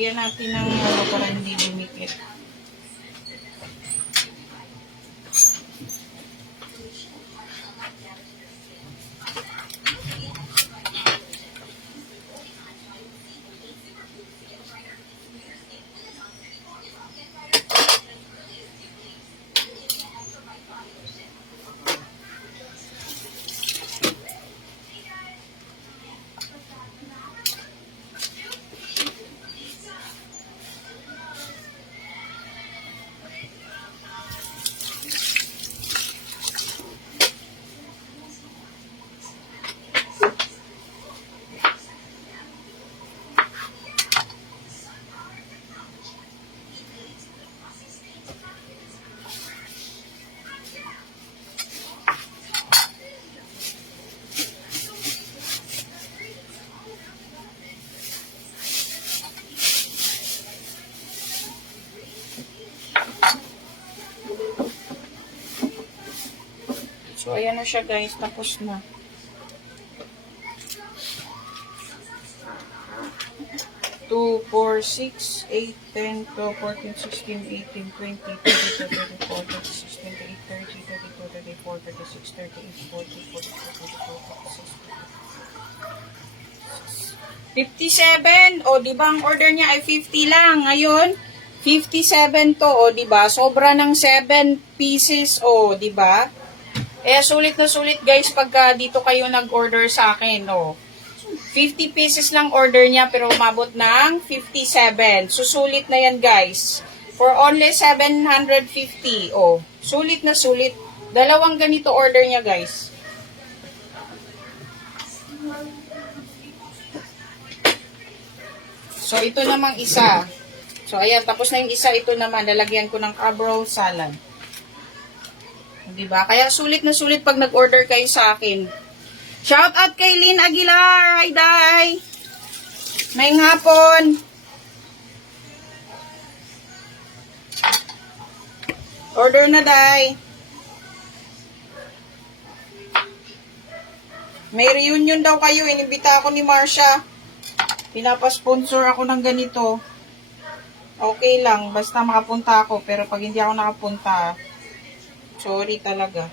Lagyan natin ng para hindi dumikit. ayan na siya guys. Tapos na. Two, 4, 6, 8, 10, 12, 14, 16, 18, 20, 22, 24, 26, 28, 30, 32, 34, 36, 38, 40, 42, 43, 44, 45, 56. 57. O, di ba ang order niya ay 50 lang. Ngayon, 57 to. O, di ba? Sobra ng 7 pieces. O, di ba? Eh, sulit na sulit guys pagka dito kayo nag-order sa akin. O, 50 pieces lang order niya pero umabot ng 57. Susulit na yan guys. For only 750. Oh, sulit na sulit. Dalawang ganito order niya guys. So, ito namang isa. So, ayan. Tapos na yung isa. Ito naman. Lalagyan ko ng crab roll salad. Diba? Kaya sulit na sulit pag nag-order kayo sa akin. Shout out kay Lynn Aguilar. Hi, Day. Maying hapon. Order na, Day. May reunion daw kayo. Inimbita ako ni Marsha. Pinapasponsor ako ng ganito. Okay lang. Basta makapunta ako. Pero pag hindi ako nakapunta, sorry talaga.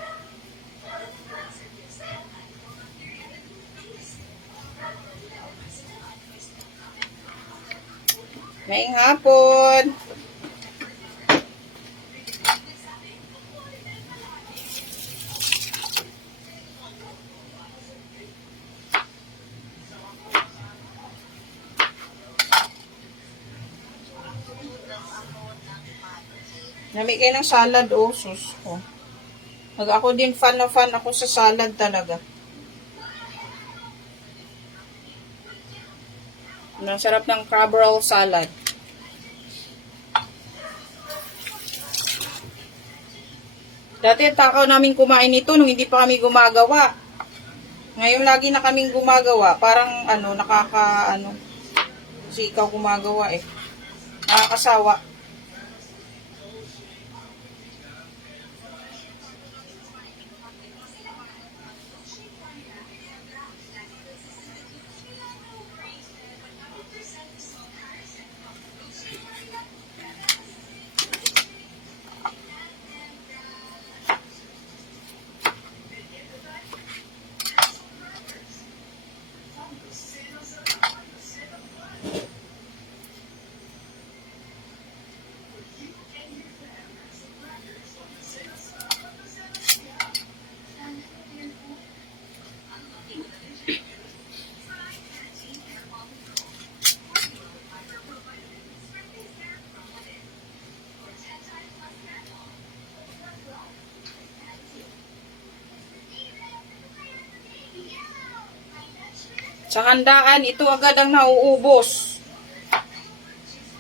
Ngayong hapon. Namigay ng salad, oh, sus ko. Ako din fan na fan ako sa salad talaga. Ang sarap ng crab roll salad. Dati takaw namin kumain nito nung hindi pa kami gumagawa. Ngayon lagi na kaming gumagawa. Parang kasi ikaw gumagawa eh. Nakakasawa. Sa handaan, ito agad ang nauubos.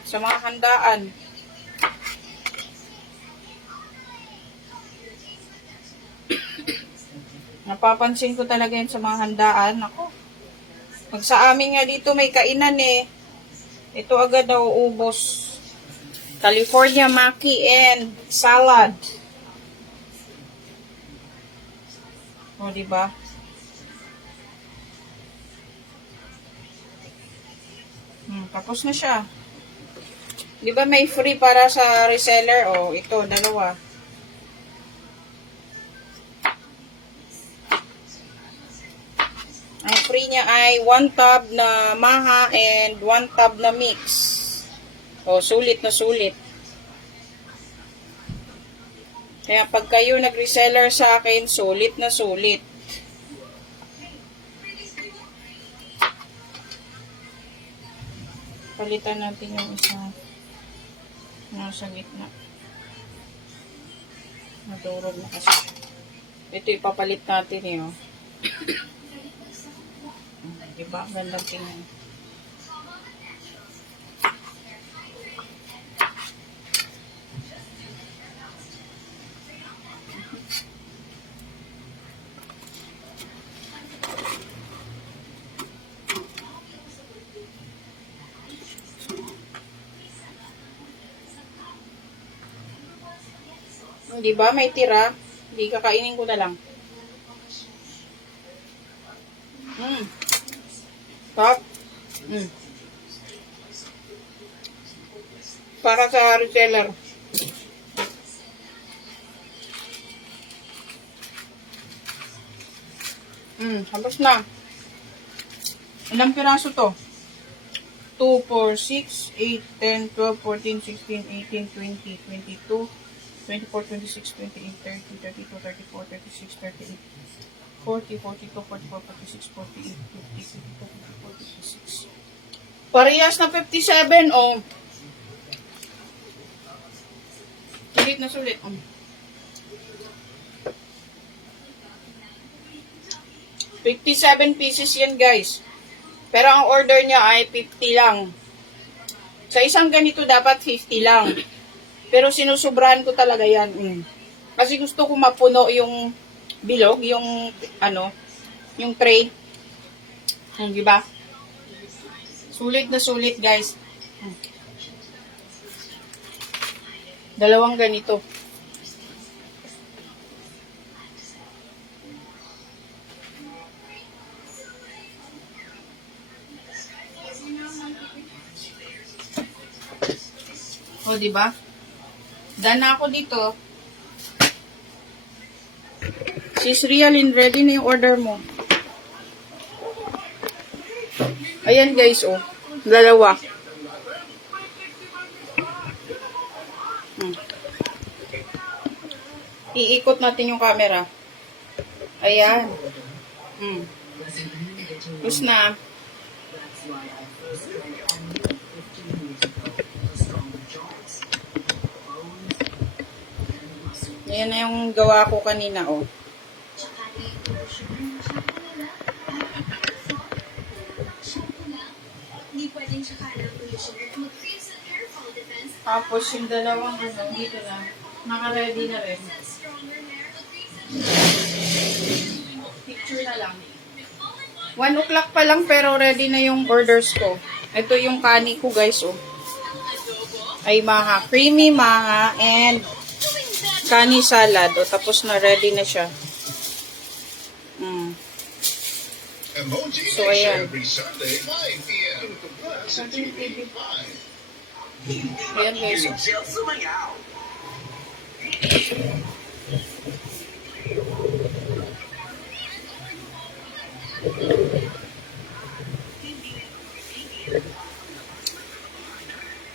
Sa mga handaan. Napapansin ko talaga yun sa mga handaan. Ako. Pag sa amin nga dito may kainan eh. Ito agad nauubos. California maki and salad. O, diba? Tapos na siya. Di ba may free para sa reseller? O, ito, dalawa. Ang free niya ay 1 tub na maha and 1 tub na mix. O, sulit na sulit. Kaya pag kayo nag-reseller sa akin, sulit na sulit. Palitan natin yung isa nasa gitna. Nadurog na kasi. Ito ipapalit natin eh. Oh. Diba? Gandang tingnan. Di ba? May tira. Hindi kakainin ko na lang. Para sa reseller. Tapos na. Ilang piraso to? 2, 4, 6, 8, 10, 12, 14, 16, 18, 20, 22, 24, 26, 28, 30, 32, 34, 36, 38, 40, 42, 44, 46, 48, 50, 52, 54, 56. Parehas na 57, oh. Sulit na sulit, oh. 57 pieces yan, guys. Pero ang order niya ay 50 lang. Sa isang ganito dapat 50 lang. Pero sinusubrahan ko talaga yan. Kasi gusto ko mapuno yung bilog, yung ano, yung tray. Di ba? Sulit na sulit, guys. Dalawang ganito. O, di ba? Done na ako dito. Sis Realin, ready na yung order mo. Ayan, guys, oh. Dalawa. Iikot natin yung camera. Ayan. Tapos na. Ayan na yung gawa ko kanina, oh. Tapos yung dalawang ano, dito na. Naka-ready na rin. Picture na lang. 1 o'clock pa lang pero ready na yung orders ko. Ito yung kani ko, guys, oh. Ay maha. Creamy maha and kani salad. O, tapos na ready na siya. So, ayan. Ayan, guys.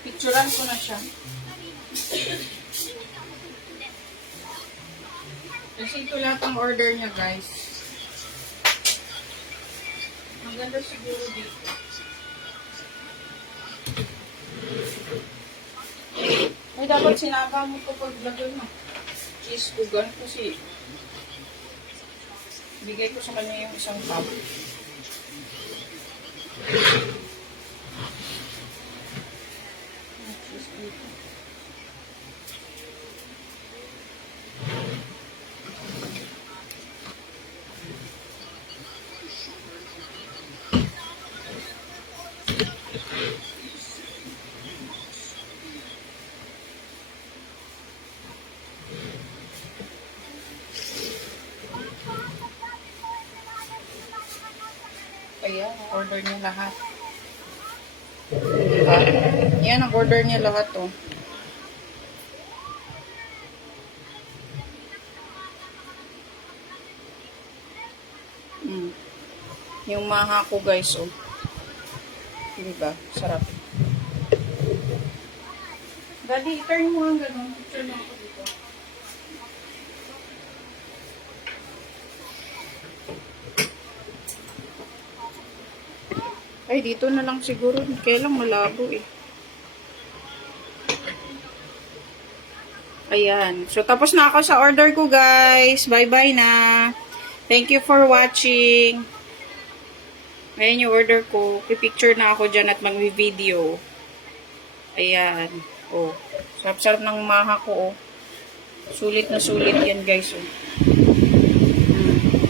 Picturean ko na siya. Kasi ito lahat ang order niya, guys. Maganda siguro dito. Ay, dapat sinapa mo ito pag lagay mo. Cheese ko gan kasi bigay ko sa kanya yung isang cup. Cheese dito. Ayan, order niya lahat. Yan, ang order niya lahat, oh. Yung maha ko, guys, oh. Diba? Sarap. Daddy, turn mo ang ganun. Picture mo ako dito. Ay, dito na lang siguro. Kailang malabo eh. Ayan. So, tapos na ako sa order ko, guys. Bye-bye na. Thank you for watching. Ayan yung order ko. Pipicture na ako dyan at mag-video. Ayan. Oh. Sarap-sarap ng maha ko, oh. Sulit na sulit yan, guys, oh.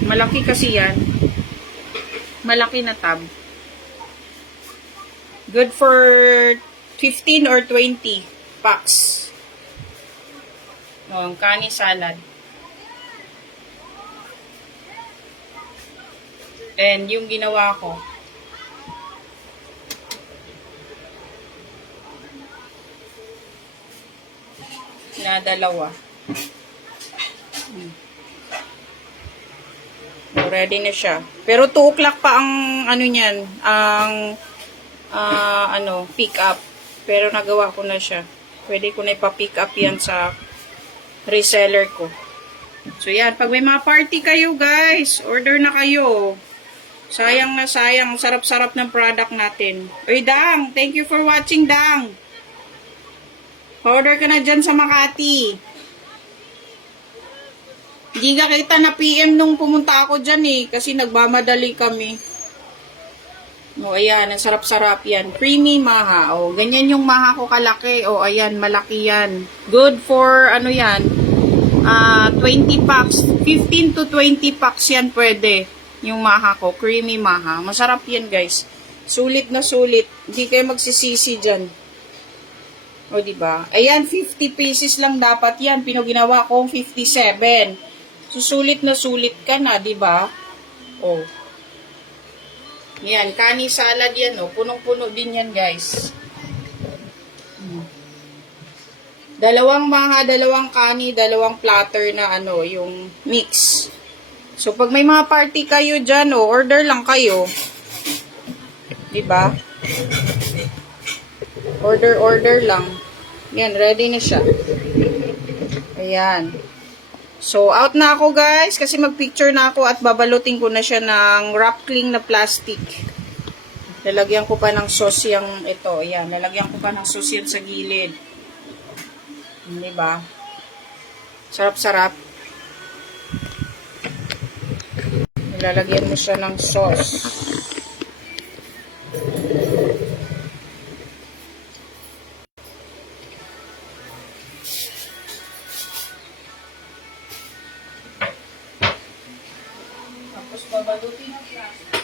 Malaki kasi yan. Malaki na tab. Good for 15 or 20 packs. Oh, ang kani salad. And yung ginawa ko. na dalawa. Ready na siya. Pero 2 o'clock pa ang ano niyan, ang pick up. Pero nagawa ko na siya. Pwede ko na ipa-pick up yan sa reseller ko. So yan, pag may mga party kayo guys, order na kayo. Sayang na sayang, sarap-sarap ng product natin. Uy Dang, thank you for watching Dang. Order ka na dyan sa Makati. Hindi ka kita na PM nung pumunta ako dyan eh. Kasi nagmamadali kami. O ayan, ang sarap-sarap yan. Creamy maha. O, ganyan yung maha ko kalaki. O ayan, malaki yan. Good for ano yan. 20 packs. 15 to 20 packs yan pwede. Yung maha ko. Creamy maha. Masarap yan guys. Sulit na sulit. Hindi kayo magsisisi dyan. O diba? Ayan, 50 pieces lang dapat yan. Pinuginawa kong 57. Susulit na sulit ka na, di ba? Oh. Yan, kani salad yan, oh. Punong-puno din yan, guys. Dalawang kani, dalawang platter na ano, yung mix. So, pag may mga party kayo dyan, oh, order lang kayo. Di ba? Order lang. Yan, ready na siya. Ayan. So, out na ako guys kasi magpicture na ako at babalutin ko na siya ng wrap cling na plastic. Lalagyan ko pa ng sauce yung ito. Ayan, lalagyan ko pa ng sauce yan sa gilid. Diba? Sarap-sarap. Lalagyan mo siya ng sauce. Tapos babalutin ang plastic.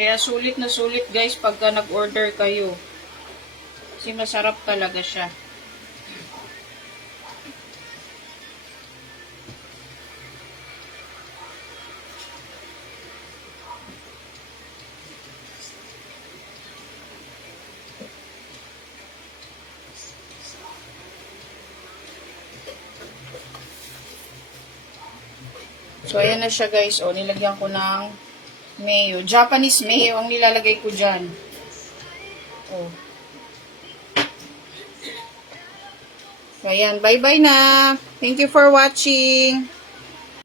Kaya sulit na sulit guys pagka nag-order kayo. Kasi masarap talaga siya. So ayan na siya guys. O, nilagyan ko ng mayo. Japanese mayo ang nilalagay ko dyan. Oh. So, ayan. Bye-bye na. Thank you for watching.